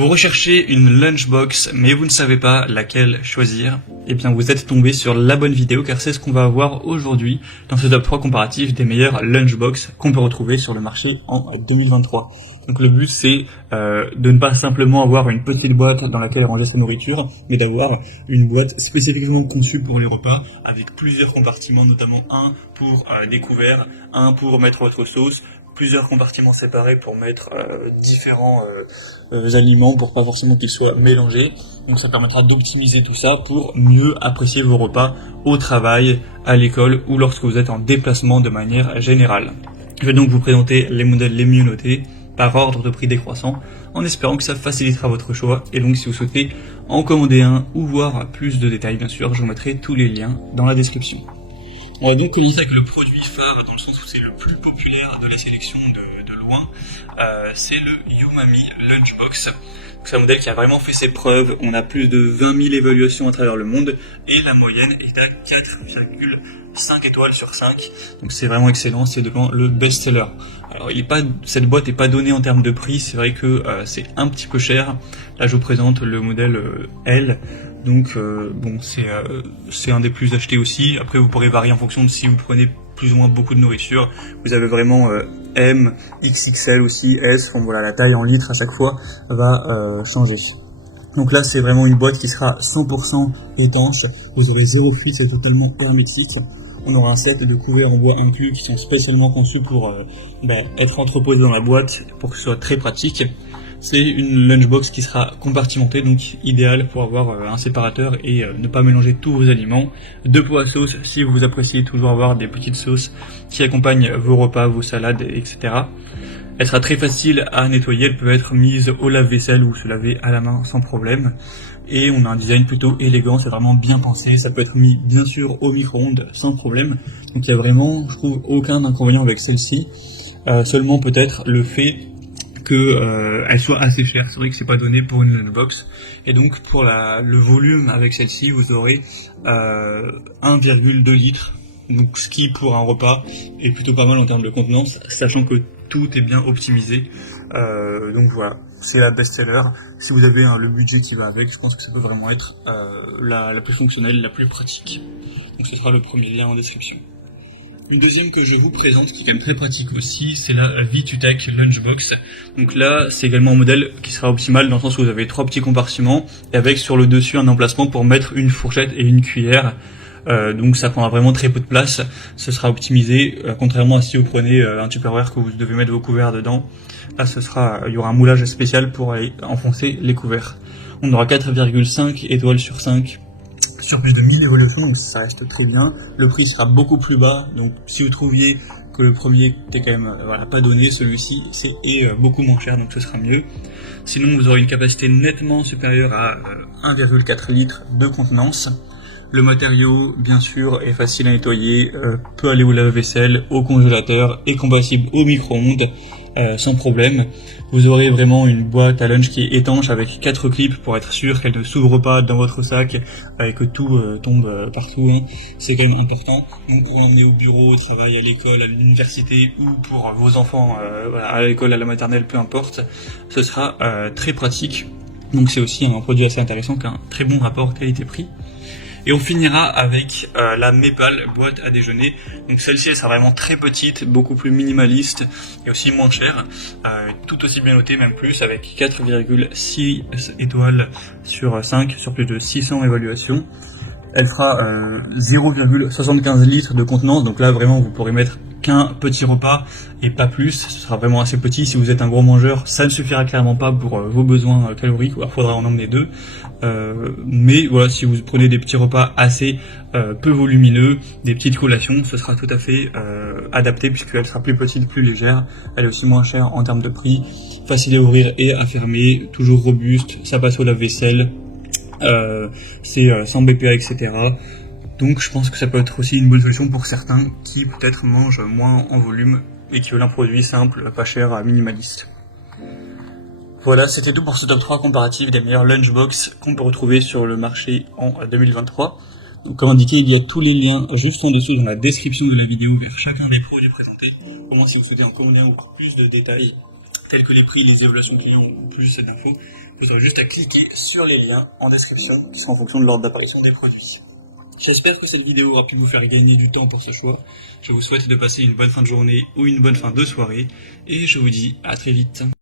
Vous recherchez une lunchbox, mais vous ne savez pas laquelle choisir? Eh bien, vous êtes tombé sur la bonne vidéo, car c'est ce qu'on va voir aujourd'hui dans ce top 3 comparatif des meilleures lunchbox qu'on peut retrouver sur le marché en 2023. Donc le but, c'est de ne pas simplement avoir une petite boîte dans laquelle ranger sa nourriture, mais d'avoir une boîte spécifiquement conçue pour les repas, avec plusieurs compartiments, notamment un pour des couverts, un pour mettre votre sauce, plusieurs compartiments séparés pour mettre différents aliments pour pas forcément qu'ils soient mélangés. Donc ça permettra d'optimiser tout ça pour mieux apprécier vos repas au travail, à l'école ou lorsque vous êtes en déplacement de manière générale. Je vais donc vous présenter les modèles les mieux notés par ordre de prix décroissant, en espérant que ça facilitera votre choix. Et donc si vous souhaitez en commander un ou voir plus de détails, bien sûr, je vous mettrai tous les liens dans la description. On va donc commencer avec le produit phare, dans le sens où c'est le plus populaire de la sélection de loin, c'est le Umami Lunchbox. C'est un modèle qui a vraiment fait ses preuves. On a plus de 20 000 évaluations à travers le monde et la moyenne est à 4,5 étoiles sur 5. Donc c'est vraiment excellent, c'est devant le best-seller. Alors cette boîte n'est pas donnée en termes de prix, c'est vrai que c'est un petit peu cher. Là je vous présente le modèle L. Donc bon, c'est un des plus achetés aussi. Après vous pourrez varier en fonction de si vous prenez plus ou moins beaucoup de nourriture. Vous avez vraiment M, XXL aussi, S. Enfin voilà, la taille en litres à chaque fois va changer. Donc là c'est vraiment une boîte qui sera 100% étanche. Vous aurez zéro fuite, c'est totalement hermétique. On aura un set de couverts en bois inclus qui sont spécialement conçus pour être entreposés dans la boîte pour que ce soit très pratique. C'est une lunchbox qui sera compartimentée, donc idéale pour avoir un séparateur et ne pas mélanger tous vos aliments. Deux pots à sauce si vous appréciez toujours avoir des petites sauces qui accompagnent vos repas, vos salades, etc. Elle sera très facile à nettoyer, elle peut être mise au lave-vaisselle ou se laver à la main sans problème. Et on a un design plutôt élégant, c'est vraiment bien pensé, ça peut être mis bien sûr au micro-ondes sans problème. Donc il y a vraiment, je trouve, aucun inconvénient avec celle-ci. Seulement peut-être le fait qu'elle soit assez chère, c'est vrai que c'est pas donné pour une lunchbox. Et donc pour le volume avec celle-ci, vous aurez 1,2 litres. Donc ce qui pour un repas est plutôt pas mal en termes de contenance, sachant que tout est bien optimisé. Donc voilà, c'est la best-seller. Si vous avez le budget qui va avec, je pense que ça peut vraiment être la plus fonctionnelle, la plus pratique. Donc ce sera le premier lien en description. Une deuxième que je vous présente, qui est quand même très pratique aussi, c'est la Vitutech Lunchbox. Donc là, c'est également un modèle qui sera optimal dans le sens où vous avez 3 petits compartiments, et avec sur le dessus un emplacement pour mettre une fourchette et une cuillère. Donc ça prendra vraiment très peu de place, ce sera optimisé, contrairement à si vous prenez un Tupperware que vous devez mettre vos couverts dedans. Là il y aura un moulage spécial pour aller enfoncer les couverts. On aura 4,5 étoiles sur 5 sur plus de 1000 évaluations, donc ça reste très bien. Le prix sera beaucoup plus bas, donc si vous trouviez que le premier était quand même pas donné, celui-ci est beaucoup moins cher, donc ce sera mieux. Sinon vous aurez une capacité nettement supérieure à 1,4 litres de contenance. Le matériau, bien sûr, est facile à nettoyer, peut aller au lave-vaisselle, au congélateur, est compatible au micro-ondes, sans problème. Vous aurez vraiment une boîte à lunch qui est étanche avec 4 clips pour être sûr qu'elle ne s'ouvre pas dans votre sac et que tout tombe partout. C'est quand même important. Donc pour l'emmener au bureau, au travail, à l'école, à l'université ou pour vos enfants à l'école, à la maternelle, peu importe, ce sera très pratique. Donc c'est aussi un produit assez intéressant qui a un très bon rapport qualité-prix. Et on finira avec la Mepal boîte à déjeuner. Donc celle-ci elle sera vraiment très petite, beaucoup plus minimaliste et aussi moins chère, tout aussi bien notée, même plus, avec 4,6 étoiles sur 5 sur plus de 600 évaluations. Elle fera 0,75 litres de contenance, donc là vraiment vous pourrez mettre qu'un petit repas et pas plus, ce sera vraiment assez petit. Si vous êtes un gros mangeur, ça ne suffira clairement pas pour vos besoins caloriques, il faudra en emmener 2. Mais voilà, si vous prenez des petits repas assez peu volumineux, des petites collations, ce sera tout à fait adapté puisqu'elle sera plus petite, plus légère. Elle est aussi moins chère en termes de prix, facile à ouvrir et à fermer, toujours robuste, ça passe au lave-vaisselle, c'est sans BPA, etc. Donc je pense que ça peut être aussi une bonne solution pour certains qui peut-être mangent moins en volume et qui veulent un produit simple, pas cher, minimaliste. Voilà, c'était tout pour ce top 3 comparatif des meilleures lunchbox qu'on peut retrouver sur le marché en 2023. Donc, comme indiqué, il y a tous les liens juste en dessous dans la description de la vidéo vers chacun des produits présentés. Comment si vous souhaitez en commander encore plus de détails, tels que les prix, les évaluations clients ou plus d'infos, vous aurez juste à cliquer sur les liens en description qui seront en fonction de l'ordre d'apparition des produits. J'espère que cette vidéo aura pu vous faire gagner du temps pour ce choix. Je vous souhaite de passer une bonne fin de journée ou une bonne fin de soirée et je vous dis à très vite.